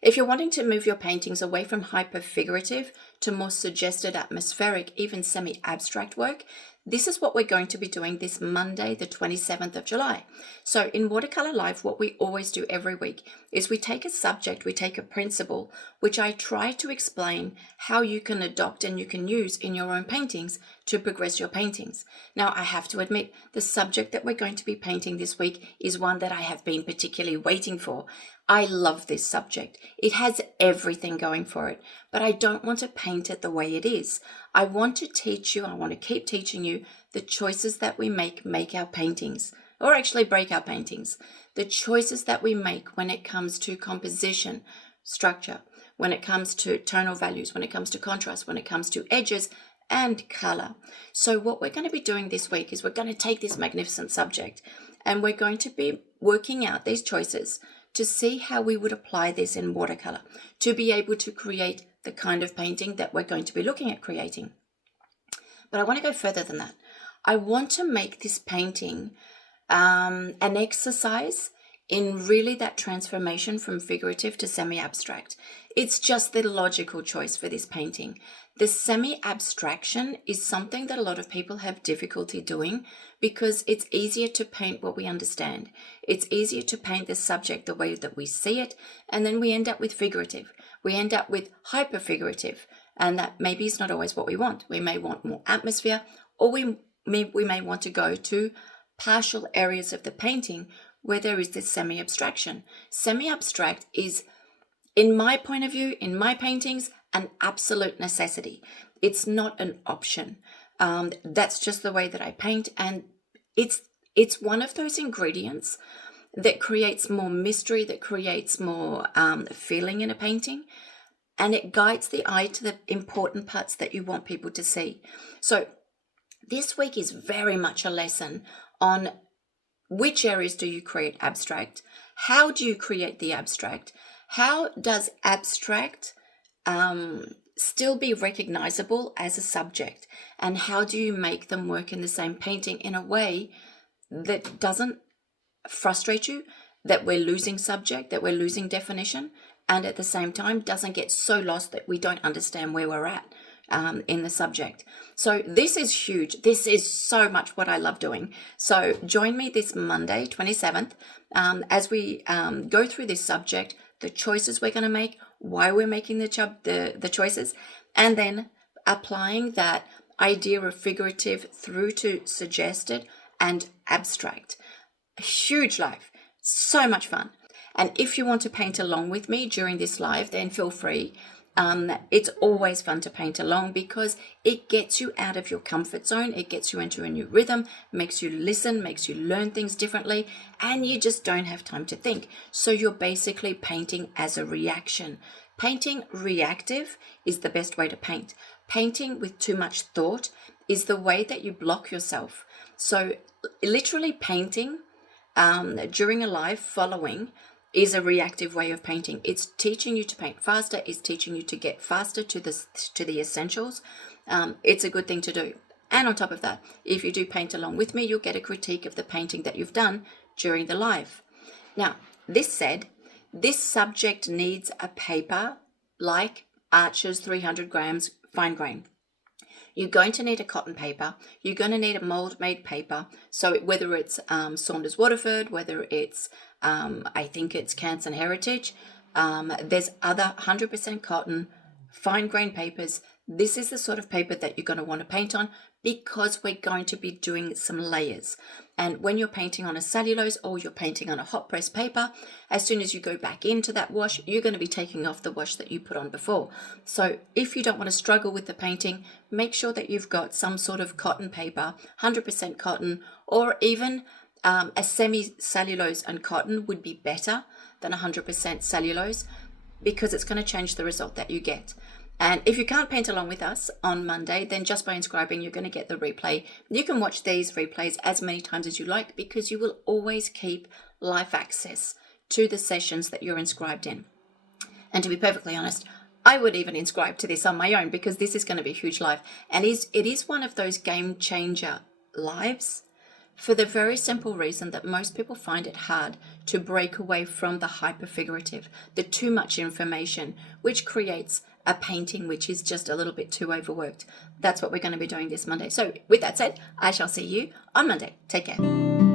If you're wanting to move your paintings away from hyper-figurative to more suggested atmospheric, even semi-abstract work, this is what we're going to be doing this Monday, the 27th of July. So in Watercolor Live, what we always do every week is we take a subject, we take a principle, which I try to explain how you can adopt and you can use in your own paintings to progress your paintings. Now, I have to admit, the subject that we're going to be painting this week is one that I have been particularly waiting for. I love this subject. It has everything going for it, but I don't want to paint it the way it is. I want to teach you, I want to keep teaching you the choices that we make our paintings, or actually break our paintings. The choices that we make when it comes to composition, structure, when it comes to tonal values, when it comes to contrast, when it comes to edges and color. So what we're going to be doing this week is we're going to take this magnificent subject and we're going to be working out these choices to see how we would apply this in watercolor, to be able to create the kind of painting that we're going to be looking at creating. But I want to go further than that. I want to make this painting an exercise in really that transformation from figurative to semi-abstract. It's just the logical choice for this painting. The semi-abstraction is something that a lot of people have difficulty doing because it's easier to paint what we understand. It's easier to paint the subject the way that we see it, and then we end up with figurative. We end up with hyper-figurative, and that maybe is not always what we want. We may want more atmosphere, or we may want to go to partial areas of the painting where there is this semi-abstraction. Semi-abstract is, in my point of view, in my paintings, an absolute necessity. It's not an option. That's just the way that I paint, and it's one of those ingredients that creates more mystery, that creates more feeling in a painting, and it guides the eye to the important parts that you want people to see. So this week is very much a lesson on which areas do you create abstract, how do you create the abstract, how does abstract still be recognizable as a subject, and how do you make them work in the same painting in a way that doesn't frustrate you, that we're losing subject, that we're losing definition, and at the same time doesn't get so lost that we don't understand where we're at in the subject. So this is huge. This is so much what I love doing. So join me this Monday, 27th, as we go through this subject, the choices we're going to make, why we're making the choices, and then applying that idea of figurative through to suggested and abstract. A huge life, so much fun. And if you want to paint along with me during this live, then feel free. It's always fun to paint along because it gets you out of your comfort zone. It gets you into a new rhythm, makes you listen, makes you learn things differently, and you just don't have time to think. So you're basically painting as a reaction. Painting reactive is the best way to paint. Painting with too much thought is the way that you block yourself. So literally painting during a live following is a reactive way of painting. It's teaching you to paint faster. It's teaching you to get faster to the essentials. It's a good thing to do. And on top of that, if you do paint along with me, you'll get a critique of the painting that you've done during the live. Now, this said, this subject needs a paper like Archer's 300 grams fine grain. You're going to need a cotton paper. You're going to need a mold-made paper. So whether it's Saunders Waterford, whether it's, I think it's Canson Heritage, there's other 100% cotton, fine grain papers. This is the sort of paper that you're going to want to paint on because we're going to be doing some layers. And when you're painting on a cellulose or you're painting on a hot press paper, as soon as you go back into that wash, you're going to be taking off the wash that you put on before. So if you don't want to struggle with the painting, make sure that you've got some sort of cotton paper, 100% cotton, or even a semi-cellulose and cotton would be better than 100% cellulose because it's going to change the result that you get. And if you can't paint along with us on Monday, then just by inscribing, you're going to get the replay. You can watch these replays as many times as you like because you will always keep live access to the sessions that you're inscribed in. And to be perfectly honest, I would even inscribe to this on my own because this is going to be a huge live. And it is one of those game changer lives for the very simple reason that most people find it hard to break away from the hyperfigurative, the too much information, which creates a painting which is just a little bit too overworked. That's what we're going to be doing this Monday. So with that said, I shall see you on Monday. Take care.